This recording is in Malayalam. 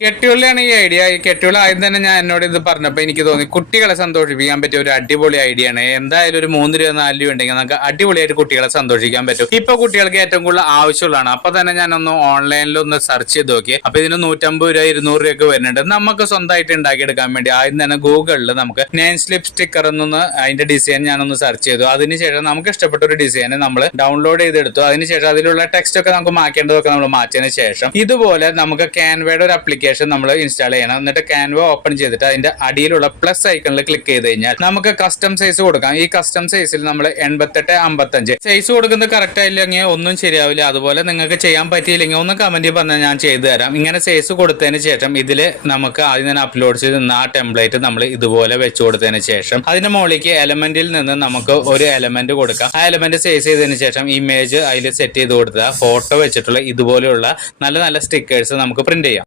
കെട്ടിയുള്ളിയാണ് ഈ ഐഡിയ. ഈ കെട്ടിയുള്ള ആദ്യം തന്നെ ഞാൻ എന്നോട് ഇത് പറഞ്ഞപ്പോൾ എനിക്ക് തോന്നി കുട്ടികളെ സന്തോഷിപ്പിക്കാൻ പറ്റിയ ഒരു അടിപൊളി ഐഡിയ ആണ്. എന്തായാലും ഒരു 3 രൂപ 4 രൂപ ഉണ്ടെങ്കിൽ നമുക്ക് അടിപൊളിയായിട്ട് കുട്ടികളെ സന്തോഷിക്കാൻ പറ്റും. ഇപ്പൊ കുട്ടികൾക്ക് ഏറ്റവും കൂടുതൽ ആവശ്യമുള്ളതാണ്. അപ്പൊ തന്നെ ഞാനൊന്ന് ഓൺലൈനിൽ ഒന്ന് സെർച്ച് ചെയ്ത് നോക്കി. അപ്പൊ ഇതിന് 150 രൂപ 200 രൂപയൊക്കെ വരുന്നുണ്ട്. നമുക്ക് സ്വന്തമായിട്ട് ഉണ്ടാക്കിയെടുക്കാൻ വേണ്ടി ആദ്യം തന്നെ ഗൂഗിളിൽ നമുക്ക് നെയിം സ്ലിപ്പ് സ്റ്റിക്കർ എന്നൊന്ന് അതിന്റെ ഡിസൈൻ ഞാനൊന്ന് സെർച്ച് ചെയ്തു. അതിനുശേഷം നമുക്ക് ഇഷ്ടപ്പെട്ട ഒരു ഡിസൈൻ നമ്മൾ ഡൗൺലോഡ് ചെയ്തെടുത്തു. അതിനുശേഷം അതിലുള്ള ടെക്സ്റ്റ് ഒക്കെ നമുക്ക് മാറ്റേണ്ടതൊക്കെ നമ്മൾ മാറ്റിയതിനു ശേഷം ഇതുപോലെ നമുക്ക് ക്യാൻവയുടെ ഒരു ആപ്ലിക്കേഷൻ നമ്മൾ ഇൻസ്റ്റാൾ ചെയ്യണം. എന്നിട്ട് ക്യാൻവ ഓപ്പൺ ചെയ്തിട്ട് അതിന്റെ അടിയിലുള്ള പ്ലസ് ഐക്കണിൽ ക്ലിക്ക് ചെയ്ത് കഴിഞ്ഞാൽ നമുക്ക് കസ്റ്റം സൈസ് കൊടുക്കാം. ഈ കസ്റ്റം സൈസിൽ നമ്മൾ 88-55 സൈസ് കൊടുക്കുന്നത് കറക്റ്റ് ആയില്ലെങ്കിൽ ഒന്നും ശരിയാവില്ല. അതുപോലെ നിങ്ങൾക്ക് ചെയ്യാൻ പറ്റിയില്ലെങ്കിൽ ഒന്ന് കമന്റ് പറഞ്ഞാൽ ഞാൻ ചെയ്തു തരാം. ഇങ്ങനെ സൈസ് കൊടുത്തതിന് ശേഷം ഇതിൽ നമുക്ക് ആദ്യം തന്നെ അപ്ലോഡ് ചെയ്ത് ആ ടെംപ്ലേറ്റ് നമ്മൾ ഇതുപോലെ വെച്ച് കൊടുത്തതിന് ശേഷം അതിന്റെ മുകളിലേക്ക് എലമെന്റിൽ നിന്ന് നമുക്ക് ഒരു എലമെന്റ് കൊടുക്കാം. ആ എലമെന്റ് സൈസ് ചെയ്തതിന് ശേഷം ഇമേജ് അതിൽ സെറ്റ് ചെയ്ത് കൊടുത്താൽ ഫോട്ടോ വെച്ചിട്ടുള്ള ഇതുപോലെയുള്ള നല്ല നല്ല സ്റ്റിക്കേഴ്സ് നമുക്ക് പ്രിന്റ് ചെയ്യാം.